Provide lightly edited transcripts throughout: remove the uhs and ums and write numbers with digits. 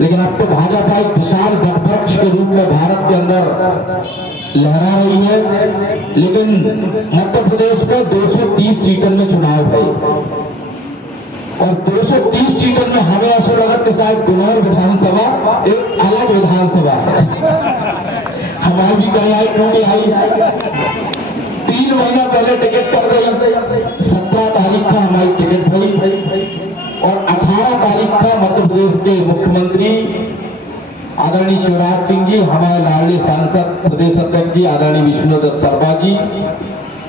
लेकिन अब तो भाजपा एक विशाल वटवृक्ष के रूप में भारत के अंदर लहरा रही है। लेकिन मध्य प्रदेश में 230 सीटों में चुनाव है और 230 सीटों में हमें ऐसा लगा कि शायद गुनौर विधानसभा एक अलग विधानसभा है। हमारी भी कहीं आई टूटी आई 3 महीना पहले टिकट कर गई। 17 तारीख को हमारी टिकट हुई और 18 तारीख को मध्य प्रदेश के मुख्यमंत्री आदरणीय शिवराज सिंह जी, हमारे लाडले सांसद प्रदेश अध्यक्ष जी आदरणीय विष्णु दत्त शर्मा जी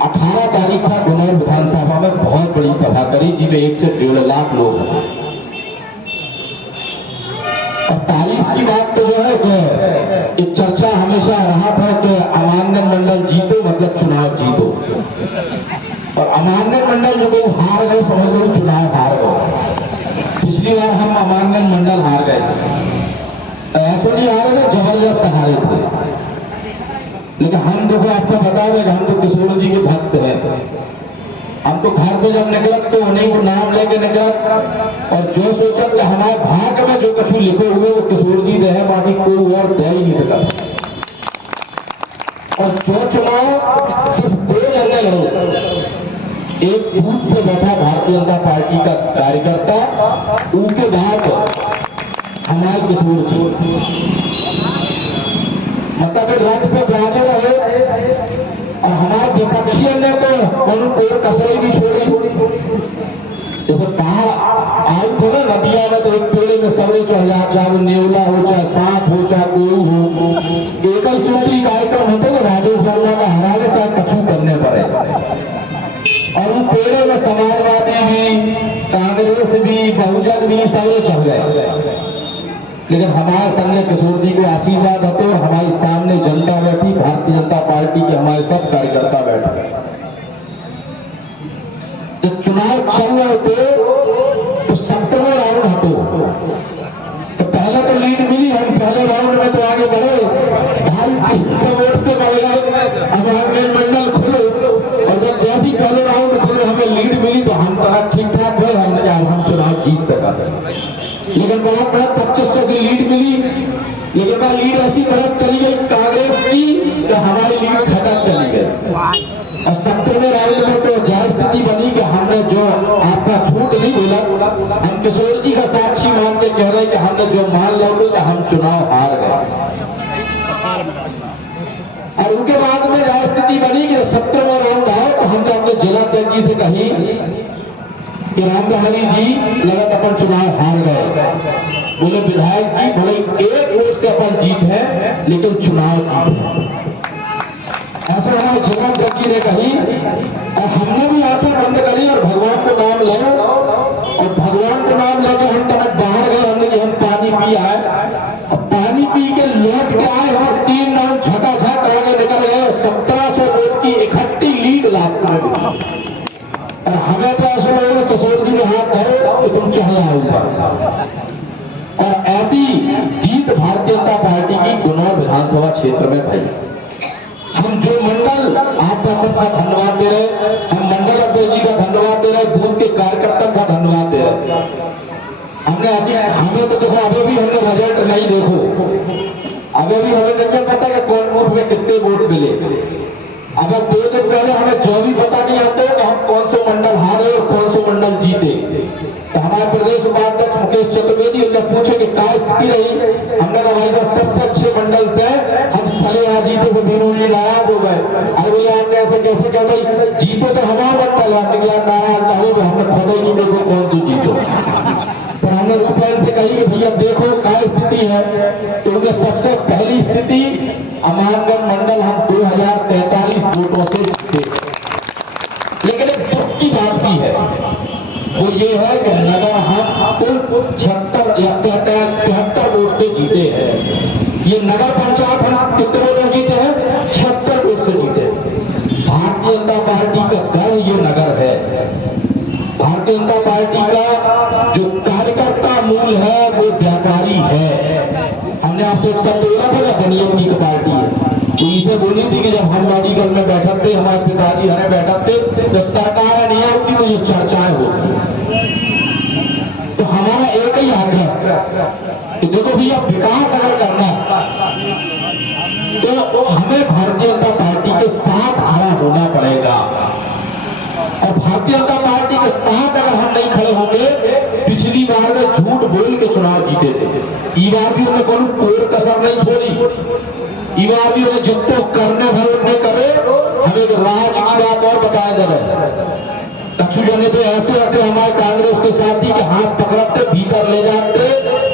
18 तारीख को गुनौर विधानसभा में बहुत बड़ी सभा करी जिसमें 1 से 1.5 लाख लोग हैं। और तारीख की बात तो जो है कि एक चर्चा हमेशा रहा था कि अमानगंज मंडल जीतो मतलब चुनाव जीतो, और अमानगंज मंडल जो कोई हार गए समझ लो चुनाव हार गए। पिछली बार हम अमानगंज मंडल हार गए थे, ऐसा नहीं हारे थे, जबरदस्त हारे थे। लेकिन हम देखो आपको बता दें हम तो किशोर जी के भक्त हैं। हम तो घर से जब निकले तो उन्हीं को नाम लेके निकले और जो सोचा कि हमारे भाग्य में जो कछु लिखे हुए वो किशोर जी दे है, बाकी कोई और दे ही नहीं सका। और जो चुनाव सिर्फ 2 जने लड़े, एक बूथ पे बैठा भारतीय जनता पार्टी का कार्यकर्ता, उनके बाद हमारे किशोर जी मतलब रथ पे बिराजे रहे और हमारे विपक्षियों ने तो उनको कसरे भी छोड़ी। जैसे पहाड़ आए थे ना नदिया में, तो एक पेड़े में सवे चाहे नेवला हो चाहे सांप हो चाहे कोई हो, एक ही सूत्री कार्यक्रम होते ना राजेश वर्मा का हराने चाहे कछु करने पड़े। और उन पेड़े में समाजवादी भी, कांग्रेस भी, बहुजन भी सवे चढ़ गए। लेकिन हमारे संजय किशोर जी को आशीर्वाद होते और हमारे सामने जनता बैठी, भारतीय जनता पार्टी के हमारे सब कार्यकर्ता बैठे। जब चुनाव चल रहे थे तो 17वें राउंड हटो तो पहले तो लीड मिली, हम पहले राउंड में तो आगे बढ़े भाई 300 वोट से बढ़ेगा। अब आगे मंडल खुले और जब जैसी पहले राउंड खुले हमें लीड मिली तो हम कहा ठीक ठाक है, हम चुनाव जीत सका। लेकिन बहुत बड़ा 2500 की लीड मिली, लेकिन वह लीड ऐसी बढ़त चली गई कांग्रेस की तो हमारी लीड घटक चली गई। और 17वें राउंड में तो जय स्थिति बनी कि हमने जो आपका झूठ नहीं बोला, हम किशोर जी का साक्षी मान के कह रहे कि हमने जो मान लिया तो हम चुनाव हार गए। और उनके बाद में जय स्थिति बनी कि 17वां राउंड आए तो हमने अपने जिला अध्यक्ष जी से कही कि राम बिहारी जी लगत अपन चुनाव हार गए। बोले विधायक जी बोले एक वोट से अपन जीत है लेकिन चुनाव जीत है, ऐसा हमारे जिला अध्यक्ष जी ने कही। और हमने भी आंखें बंद करी और भगवान को नाम लिया और भगवान को नाम लेके हम तक बाहर गए। हमने कि हम पानी पी आए और पानी पी के लौट के आए और 3 राउंड झकाझक आगे निकल गए। 1700 वोट की इकट्ठी लीड लास्ट में मिली। और हमें तो ऐसा लगे किशोर जी ने हाथ धरे कि तुम चाहे आऊंगा। और ऐसी जीत भारतीय जनता पार्टी की गुनौर विधानसभा क्षेत्र में भाई हम जो मंडल आपका सबका धन्यवाद दे रहे, हम मंडल अध्यक्ष जी का धन्यवाद दे रहे, बूथ के कार्यकर्ता का धन्यवाद दे रहे। हमने ऐसी हमें तो देखो अभी भी हमने रिजल्ट नहीं देखो, अभी भी हमें नहीं पता कि कौन बूथ में कितने वोट मिले। अगर 2 दिन पहले हमें जो भी पता नहीं आता है कि हम कौन से मंडल हारे और कौन से मंडल जीते, तो हमारे प्रदेश उपाध्यक्ष मुकेश चतुर्वेदी उनसे पूछे कि क्या स्थिति रही। हमने कहा भाई साहब सबसे अच्छे मंडल से हम सलेहा जीते से बीनू जी नाराज हो गए। अरे भैया आपने ऐसे कैसे कहा, भाई जीते तो हमारा मंडल है, नाराज ना हो, हमने खुद ही नहीं देखो कौन सी जीतो। पर हमने रूपैन से कही कि भैया देखो क्या स्थिति है, तो उनमें सबसे पहली स्थिति अमानगंज मंडल हम 2043 वोटों से जीते। लेकिन एक दुख की बात भी है, वो ये है कि नगर हम कुल 76 या 73 वोट से जीते हैं। ये नगर पंचायत हम कितने वोट से जीते हैं? 76 वोट से जीते। भारतीय जनता पार्टी का घर ये नगर है। भारतीय जनता पार्टी का जो कार्यकर्ता मूल है वो व्यापारी है। हमने आपसे एक शब्द बोला था ना बनियम की पार्टी है, तो इसे बोली थी कि जब हम मेडिकल में बैठे थे, हमारे पिताजी हमें बैठे थे, तो सरकार नहीं होती तो ये चर्चाएं होती। तो हमारा एक ही आग्रह कि देखो भैया विकास अगर करना है तो हमें भारतीय जनता पार्टी के साथ खड़ा होना पड़ेगा। और भारतीय जनता पार्टी के साथ अगर हम नहीं खड़े होंगे, पिछली बार में झूठ बोल के चुनाव जीते थे, इस बार भी उन्हें कोई कसर नहीं छोड़ी, इस बार भी उन्हें जितना करने भर उन्हें करे। हमें एक राज की बात और बताया जा रहा है, कछु जने तो ऐसे आते हमारे कांग्रेस के साथी के हाथ पकड़ते भीतर ले जाते,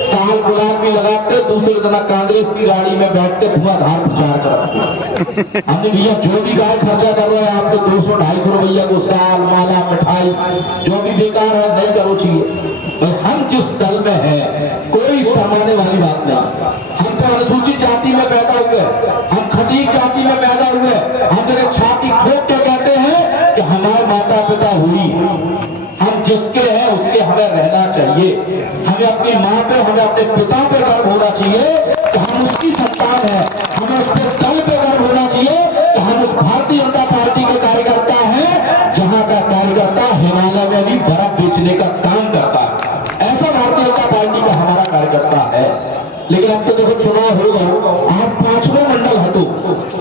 साल गुलाब भी लगाते, दूसरे दिन कांग्रेस की गाड़ी में बैठते धुआंधार प्रचार करते। हमने भैया जो भी गाय खर्चा कर रहे हैं आपको 200-250 रुपया को साल, माला, मिठाई, जो भी बेकार है नहीं करो चाहिए। हम जिस दल में है कोई शर्माने वाली बात नहीं। हम तो अनुसूचित जाति में पैदा हुए, हम खटीक जाति में पैदा हुए, हम जगह छाती ठोक के कहते हैं कि हमारे माता पिता हुई, हम जिसके हैं उसके हमें रहना चाहिए। हमें अपनी माँ पे, हमें अपने पिता पे गर्व होना चाहिए कि हम उसकी संतान है। हमें उसके दल पे गर्व होना चाहिए कि हम उस भारतीय जनता पार्टी के कार्यकर्ता हैं जहां का कार्यकर्ता हिमालय में भी बर्फ बेचने का काम करता है। ऐसा भारतीय जनता पार्टी का हमारा कार्यकर्ता है। लेकिन अब तो देखो चुनाव होगा, आप 5वें मंडल हटो,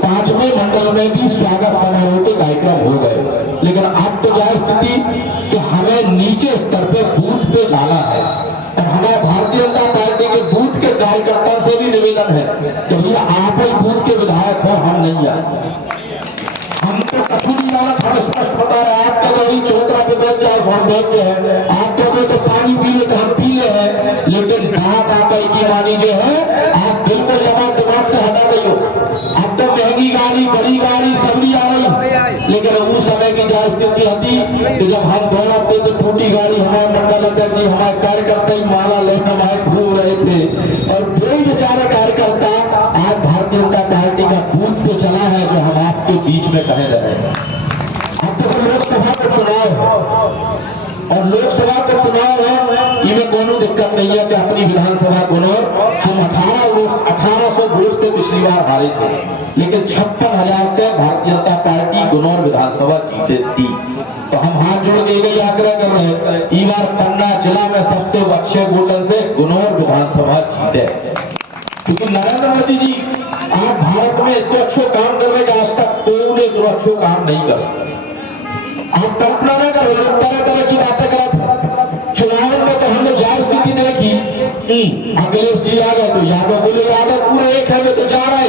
5वें मंडल में भी स्वागत समारोह के कार्यक्रम हो गए। लेकिन अब तो क्या स्थिति कि हमें नीचे स्तर पे बूथ पे जाना है। और हमारे भारतीय जनता पार्टी के बूथ के कार्यकर्ता से भी निवेदन है कि भैया आप ही बूथ के विधायक हो, हम नहीं आए। हमको कछु नहीं जाना, हम स्पष्ट बता रहे हैं। आप कहते हैं चौतरा पे बैठ जाओ, हम बैठते हैं। आप कहते तो पानी पी ले तो हम पी ले हैं। लेकिन बात आप की मानी जो है, आप बिल्कुल जवाब दिमाग से हटा रही हो। अब तो महंगी गाड़ी, बड़ी गाड़ी सबरी आ रही, लेकिन उस समय की जो स्थिति थी कि जब हम दौड़ते तो छोटी गाड़ी हमारे मंडल अध्यक्ष जी, हमारे कार्यकर्ता ही माला लेने हमारे घूम रहे थे। और कोई बेचारा कार्यकर्ता आज भारतीय जनता पार्टी का बूथ पे चला है जो हम आपके बीच में कहे रहे हैं। अब तो लोकसभा का चुनाव है और लोकसभा का चुनाव है, इनमें कोनो दिक्कत नहीं है कि अपनी विधानसभा गुनौर हम 1800 वोट से पिछली बार हारे थे, लेकिन 56,000 से भारतीय जनता पार्टी गुनौर विधानसभा जीते थी। तो हम हाथ जोड़ के यही आग्रह कर रहे हैं, इस बार पन्ना जिला में सबसे अच्छे वोटन से गुनौर विधानसभा जीते। क्योंकि नरेंद्र मोदी जी आज भारत में इतने अच्छे काम कर रहे हैं, आज तक कोई ने इतना अच्छे काम नहीं कर। आप कल्पना न करो, लोग तरह तरह की बातें करते। चुनाव में तो हमने जहाँ स्थिति देखी, अखिलेश जी आ गए तो यादव बोले यादव पूरे एक है, में तो जा रहे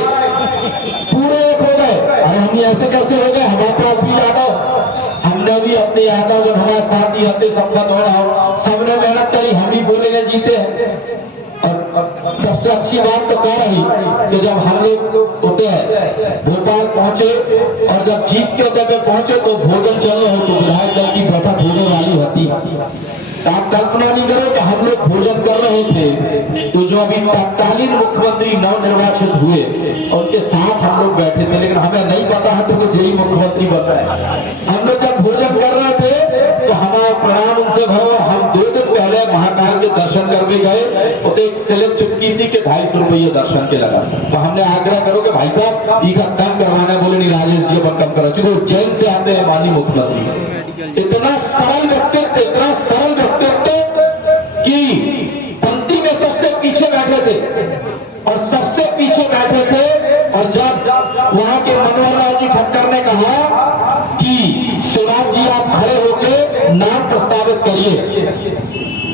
पूरे एक हो गए। अरे हम ऐसे कैसे हो गए, हमारे पास भी यादव, हमने भी अपने यादव जब हमारे साथी आते सबका दौड़ा, सबने मेहनत करी, हम भी बोले जीते हैं। और सबसे अच्छी बात तो कह रही कि जब हम लोग होते हैं भोपाल पहुंचे और जब जीत के होते पे पहुंचे तो भोजन चल रहे हो तो विधायक दल की बैठक होने वाली होती। तो आप कल्पना नहीं करो कि हम लोग भोजन कर रहे थे तो जो अभी तत्कालीन मुख्यमंत्री नवनिर्वाचित हुए उनके साथ हम लोग बैठे थे, लेकिन हमें नहीं पता है तो यही मुख्यमंत्री बन रहा है। हम लोग जब भोजन कर रहे थे तो हमारा प्रणाम उनसे भाव, हम 2 दिन पहले महाकाल के दर्शन करके गए, तो एक स्लिप चिपकी थी कि 250 रुपये दर्शन के लगा। तो हमने आग्रह करो कि भाई साहब ये कम करवाना, बोले नहीं राजेश जी अपन कम करो, चूंकि उज्जैन से आते हैं माननीय मुख्यमंत्री। इतना सरल व्यक्तित्व, इतना सरल व्यक्तित्व कि पंक्ति में सबसे पीछे बैठे थे और सबसे पीछे बैठे थे। और जब वहां के मनोहर लाल जी खट्टर ने कहा कि शिवराज जी आप खड़े होके नाम प्रस्तावित करिए,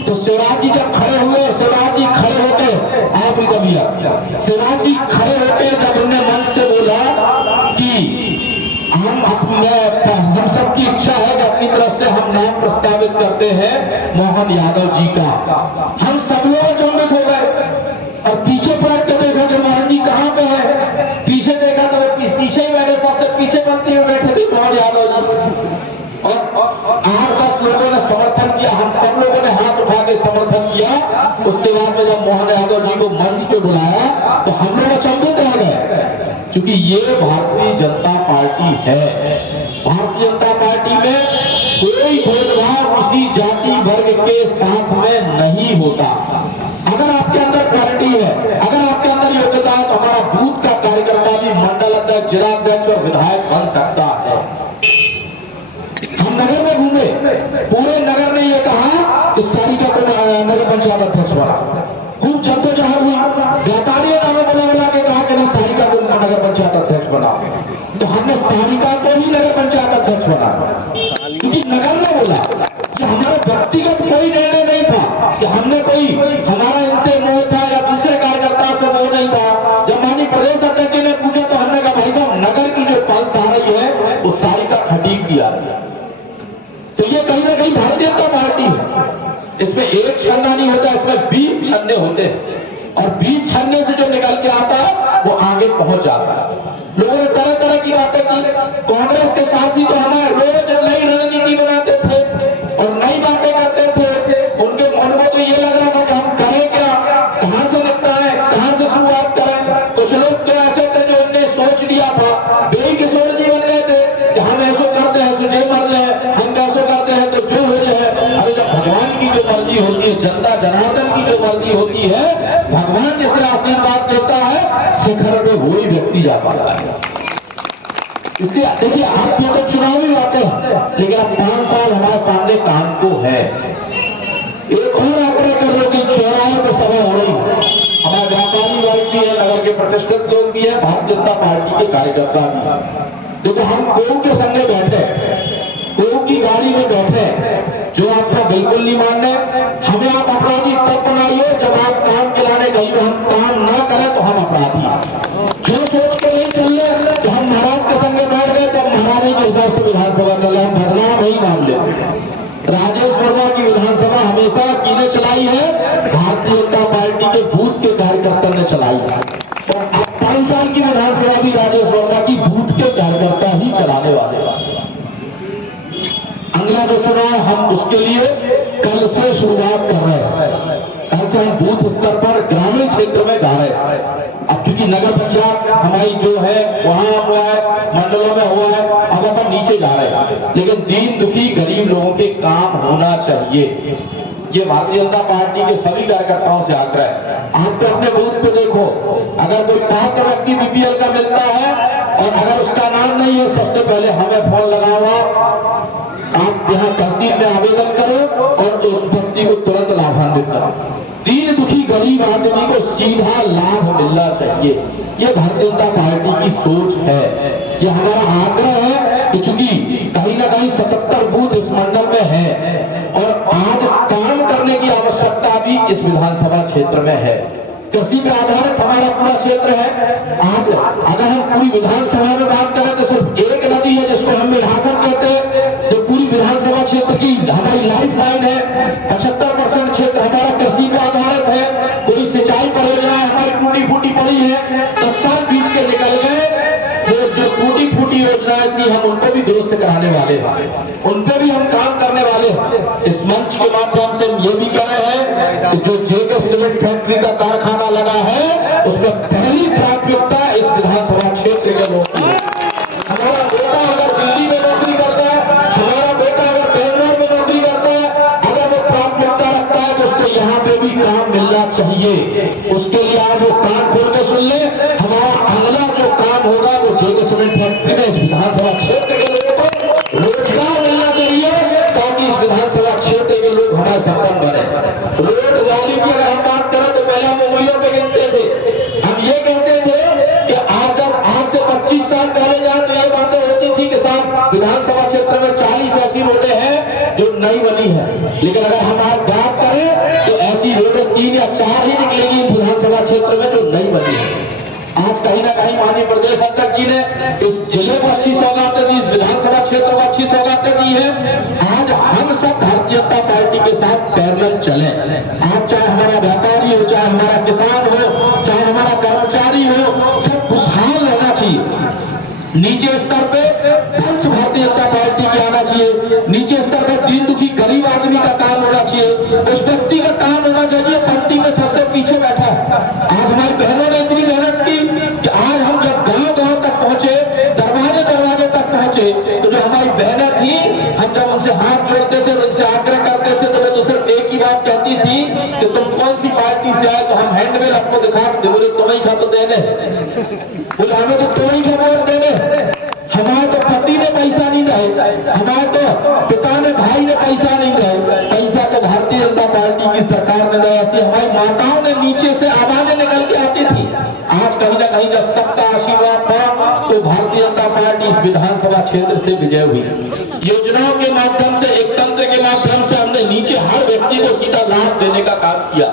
तो शिवराज जी जब खड़े हुए, शिवराज जी खड़े होके आप भैया शिवराज जी खड़े होके जब उन्होंने मन से बोला कि हम सबकी इच्छा है कि अपनी तरफ से हम नाम प्रस्तावित करते हैं मोहन यादव जी का, हम सब लोग अचंभित हो गए। और पीछे पलट के देखा कि मोहन जी कहाँ पे है, पीछे देखा तो पीछे ही बैठे, सबसे पीछे मंत्री में बैठे थे मोहन यादव जी। और 8-10 लोगों ने समर्थन किया, हम सब लोगों ने हाथ उठा के समर्थन किया। उसके बाद में जब मोहन यादव जी को मंच पे बुलाया तो हम लोग अचंभित रह गए, क्योंकि ये भारतीय जनता पार्टी है। भारतीय जनता पार्टी में कोई भेदभाव किसी जाति वर्ग के साथ में नहीं होता। अगर आपके अंदर क्वालिटी है, अगर आपके अंदर योग्यता है, तो हमारा बूथ का कार्यकर्ता भी मंडल अध्यक्ष, जिला अध्यक्ष और विधायक बन सकता है। हम नगर में घूमे, पूरे नगर ने यह कहा कि सारिका को नगर पंचायत अध्यक्ष बना, खूब जद्दोजहद हुई, व्यापारियों ने हमें बुला के कहा कि नहीं सारिका को नगर पंचायत अध्यक्ष बनाओ, तो हमने सारिका को ही नगर पंचायत अध्यक्ष बनाया। क्योंकि नगर ने बोला कि हमारा व्यक्तिगत कोई निर्णय नहीं था, कि हमने कोई हमारा इनसे मोह था या दूसरे कार्यकर्ता से मोह नहीं था। जब माननीय प्रदेश अध्यक्ष ने पूछा तो हमने कहा भाई साहब नगर की जो पल्स आ रही है वो सारिका खटीक की आ रही है, तो ये कहीं ना कहीं भारतीय जनता पार्टी है। इसमें एक छन्ना नहीं होता, इसमें 20 छन्ने होते हैं, और 20 छन्ने से जो निकल के आता है वो आगे पहुंच जाता है। लोगों ने तरह तरह की बातें की, कांग्रेस के साथी तो हमारे रोज नई रणनीति बनाते थे और नई बातें करते थे। उनके मन को तो ये लग रहा था कि हम करें क्या, कहां से निपटाएं, कहां से शुरुआत करें। कुछ लोग तो ऐसे थे जो उनने सोच लिया था, बेई किशोर जी बन गए थे कि हम ऐसा करते हैं तो जे मर जाए, हम ऐसा करते हैं तो जो हो जाए। अरे जब भगवान की जो मर्जी होती है, जनता जनार्दन की जो मर्जी होती है, भगवान जिसे आशीर्वाद देता है शिखर पे वही व्यक्ति जा पाता है। इसलिए देखिए आप ये तो चुनावी बातें हैं, लेकिन अब 5 साल हमारे सामने काम तो है। एक और आग्रह कर रहे कि चौराहे पर सभा हो रही है, हमारे व्यापारी वर्ग भी है, नगर के प्रतिष्ठित लोग भी है, भारतीय जनता पार्टी के कार्यकर्ता भी है। देखो हम कोऊ के संगे बैठे, कोऊ की गाड़ी में बैठे, जो आपका बिल्कुल नहीं मानने, हमें आप अपराधी तब बनाइए जब आप काम चलाने गई हम काम ना करें तो हम अपराधी। जो सोच के नहीं चल रहे तो हम महाराज के संगे बैठ गए, जब महाराज के हिसाब से विधानसभा चल रहे, हम बदनाम नहीं मान ले। राजेश वर्मा की विधानसभा हमेशा किने चलाई है, भारतीय जनता पार्टी के बूथ के कार्यकर्ता ने चलाई है, और अब 5 साल की विधानसभा भी राजेश वर्मा की बूथ के कार्यकर्ता ही चलाने वाले। अगला जो चुनाव हम उसके लिए कल से शुरुआत कर रहे हैं, कल से हम बूथ स्तर पर ग्रामीण क्षेत्र में जा रहे हैं। अब क्योंकि नगर पंचायत हमारी जो है वहां हुआ है, मंडलों में हुआ है, अब अपन नीचे जा रहे हैं, लेकिन दीन दुखी गरीब लोगों के काम होना चाहिए। ये भारतीय जनता पार्टी के सभी कार्यकर्ताओं से आग्रह है। आप तो अपने बूथ पे देखो, अगर कोई पात्र व्यक्ति बीपीएल का मिलता है और अगर उसका नाम नहीं है, सबसे पहले हमें फोन लगाओ, आप यहाँ तहसील में आवेदन करो और उस व्यक्ति को तुरंत लाभान्वित करो। दीन दुखी गरीब आदमी को सीधा लाभ मिलना चाहिए, ये भारतीय जनता पार्टी की सोच है। ये हमारा आग्रह है कि चूंकि कहीं ना कहीं 77 बूथ इस मंडल में है और आज काम करने की आवश्यकता भी इस विधानसभा क्षेत्र में है। कृषि पे आधारित हमारा पूरा क्षेत्र है। आज अगर हम पूरी विधानसभा में बात करें तो सिर्फ एक नदी है जिसको हम विधासन कहते हैं, जो पूरी विधानसभा क्षेत्र की हमारी लाइफ लाइन है। 75% क्षेत्र हमारा कृषि पे आधारित है। कोई सिंचाई परियोजनाएं हमारी टूटी फूटी पड़ी है, 10 साल बीच के निकल गए। जो टूटी फूटी योजनाएं थी हम उनको भी दुरुस्त कराने वाले हैं, उन पे भी हम काम करने वाले हैं। इस मंच के माध्यम से हम ये भी कह रहे हैं कि जो जेके सीमेंट फैक्ट्री का कारखाना लगा है उसमें पहली प्राथमिकता इस विधानसभा क्षेत्र के लोग की है। हमारा बेटा अगर दिल्ली में नौकरी करता है, हमारा बेटा अगर बेंगलोर में नौकरी करता है, अगर वो प्राथमिकता रखता है तो उसको यहाँ पे भी काम मिलना चाहिए। उसके लिए आप वो कान खोल के सुन ले, हमारा अगला जो काम होगा वो जेके सीमेंट फैक्ट्री में इस विधानसभा क्षेत्र के लोगों को रोजगार मिलना चाहिए, ताकि इस विधानसभा क्षेत्र के लोग हमारे संपन्न बने। रोड वाली की अगर हम बात करें तो पहले हम उंगलियों पे गिनते थे। हम ये कहते थे कि आज से 25 साल पहले जाए तो ये बातें होती थी कि साहब विधानसभा क्षेत्र में 40 ऐसी रोडें हैं जो नई बनी है, लेकिन अगर हम आज बात करें तो ऐसी रोडें 3 या 4 ही निकलेगी विधानसभा क्षेत्र में जो नई बनी है। आज कहीं ना कहीं माननीय प्रदेश अध्यक्ष जी ने इस जिले को अच्छी सौगातें दी, इस विधानसभा क्षेत्र को अच्छी सौगातें दी है। आज हम सब भारतीय जनता पार्टी के साथ पैरेलल चले। आज चाहे हमारा व्यापारी हो, चाहे हमारा किसान हो, चाहे हमारा कर्मचारी हो, सब खुशहाल रहना चाहिए। नीचे स्तर पे वंश भारतीय जनता पार्टी की आना चाहिए, नीचे स्तर पे दीन दुखी गरीब आदमी का काम होना चाहिए, उस व्यक्ति का काम होना चाहिए पंक्ति में सबसे पीछे बैठा है। आज हमारी बहनों ने इतनी मेहनत की कि आज हम जब गांव गांव तक पहुंचे, दरवाजे दरवाजे तक पहुंचे, तो जो हमारी बहनें थी, हम जब उनसे हाथ जोड़ते थे, उनसे आग्रह करते थे, तो मैं तो सिर्फ एक ही बात कहती थी कि तुम कौन सी पार्टी से आए, तो हम हैंडमेल आपको दिखाते, बोले तुम्हें खा तो देने, बोले हमें तो तुम्हें खा वोट देने। हमारे तो पति ने पैसा नहीं दिया, हमारे तो पिता ने भाई ने पैसा नहीं दिया, पैसा तो भारतीय भारतीय जनता पार्टी की सरकार ने ऐसी हमारी माताओं ने नीचे से आवाजें निकल के आती थी। आज कहीं ना कहीं जब सबका आशीर्वाद था तो भारतीय जनता पार्टी इस विधानसभा क्षेत्र से विजय हुई। योजनाओं के माध्यम से, एक तंत्र के माध्यम से हमने नीचे हर व्यक्ति को सीधा लाभ देने का काम किया।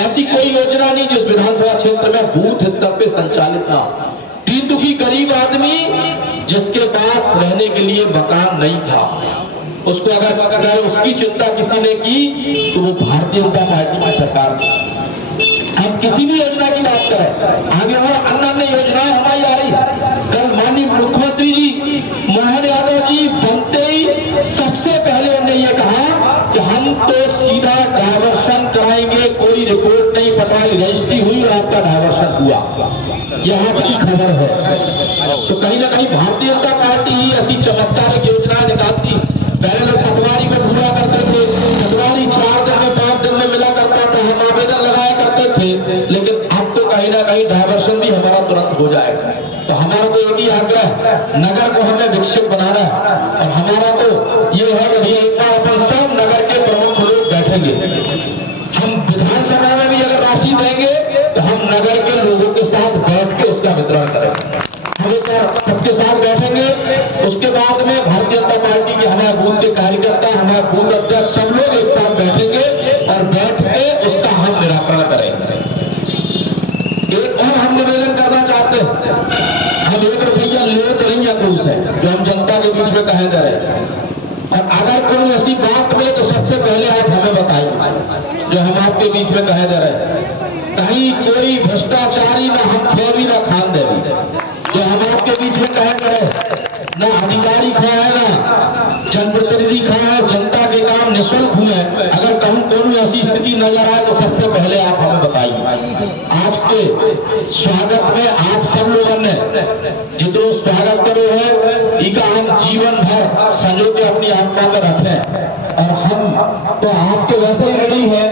ऐसी कोई योजना नहीं जिस विधानसभा क्षेत्र में बूथ स्तर पे संचालित ना हो। दीन दुखी गरीब आदमी जिसके पास रहने के लिए मकान नहीं था, उसको अगर उसकी चिंता किसी ने की तो वो भारतीय जनता पार्टी की सरकार थी। हम किसी भी योजना की बात करें, आगे और अन्य योजनाएं हमारी आ रही। कल माननीय मुख्यमंत्री जी मोहन यादव जी बनते ही सबसे पहले उन्होंने ये कहा कि हम तो सीधा डायवर्शन कराएंगे, कोई रिपोर्ट नहीं, पटाल रजिस्ट्री हुई और आपका डायवर्शन हुआ। यह आज की खबर है। तो कहीं ना कहीं भारतीय जनता पार्टी ही ऐसी चमत्कारिक योजनाएं निकालती। पहले लोग पटवारी में पूरा करते थे, पटवारी 4 दिन में 5 दिन में मिला करता था, हम आवेदन लगाया करते थे। लेकिन अब तो कहीं ना कहीं डायवर्शन भी हमारा तुरंत हो जाएगा। तो हमारा तो एक ही आग्रह, नगर को हमें विकसित बनाना है। और हमारा तो ये है कि भैया एक बार अपन सब नगर के प्रमुख लोग बैठेंगे। हम विधानसभा में भी अगर राशि देंगे तो हम नगर के लोगों के साथ बैठ के उसका वितरण करेंगे। हम सबके साथ बैठेंगे। उसके बाद में भारतीय जनता पार्टी के हमारे बूथ के कार्यकर्ता, हमारे बूथ अध्यक्ष सब लोग एक साथ बैठेंगे और बैठ के उसका हम निराकरण करेंगे। एक और हम निवेदन करना चाहते हैं, हम 1 रुपया ले तो नहीं है घूस है जो हम जनता के बीच में कहे जा रहे। और अगर कोई ऐसी बात मिले तो सबसे पहले आप हमें बताइए जो हम आपके बीच में कहे जा रहे। कहीं कोई भ्रष्टाचारी ना हम फेरी ना खान देवी जो हम आपके बीच में कहे गए, ना अधिकारी खाया है ना जनप्रतिनिधि खाया है, जनता के काम निःशुल्क हुए। अगर कहूं कोई ऐसी स्थिति नजर आए तो सबसे पहले आप हमें बताइए। आज के स्वागत में आप सब लोगों ने जितने स्वागत करो है, इसका हम जीवन भर संजो के अपनी आत्मा में रखें। और हम तो आपके वैसे ही रेडी है,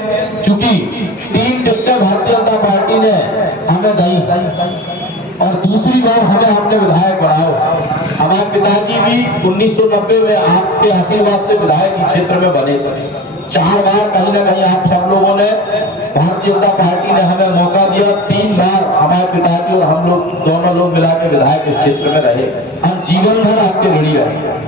क्योंकि 3 टिकटें भारतीय जनता पार्टी ने हमें दी और दूसरी बार हमें आपने विधायक बनाओ। हमारे पिताजी भी 1990 में आपके आशीर्वाद से विधायक क्षेत्र में बने। 4 बार कहीं ना कहीं आप सब लोगों ने, भारतीय जनता पार्टी ने हमें मौका दिया। 3 बार हमारे पिताजी और हम लोग दोनों लोग मिलाकर विधायक इस क्षेत्र में रहे। हम जीवन भर आपके ऋणी रहे।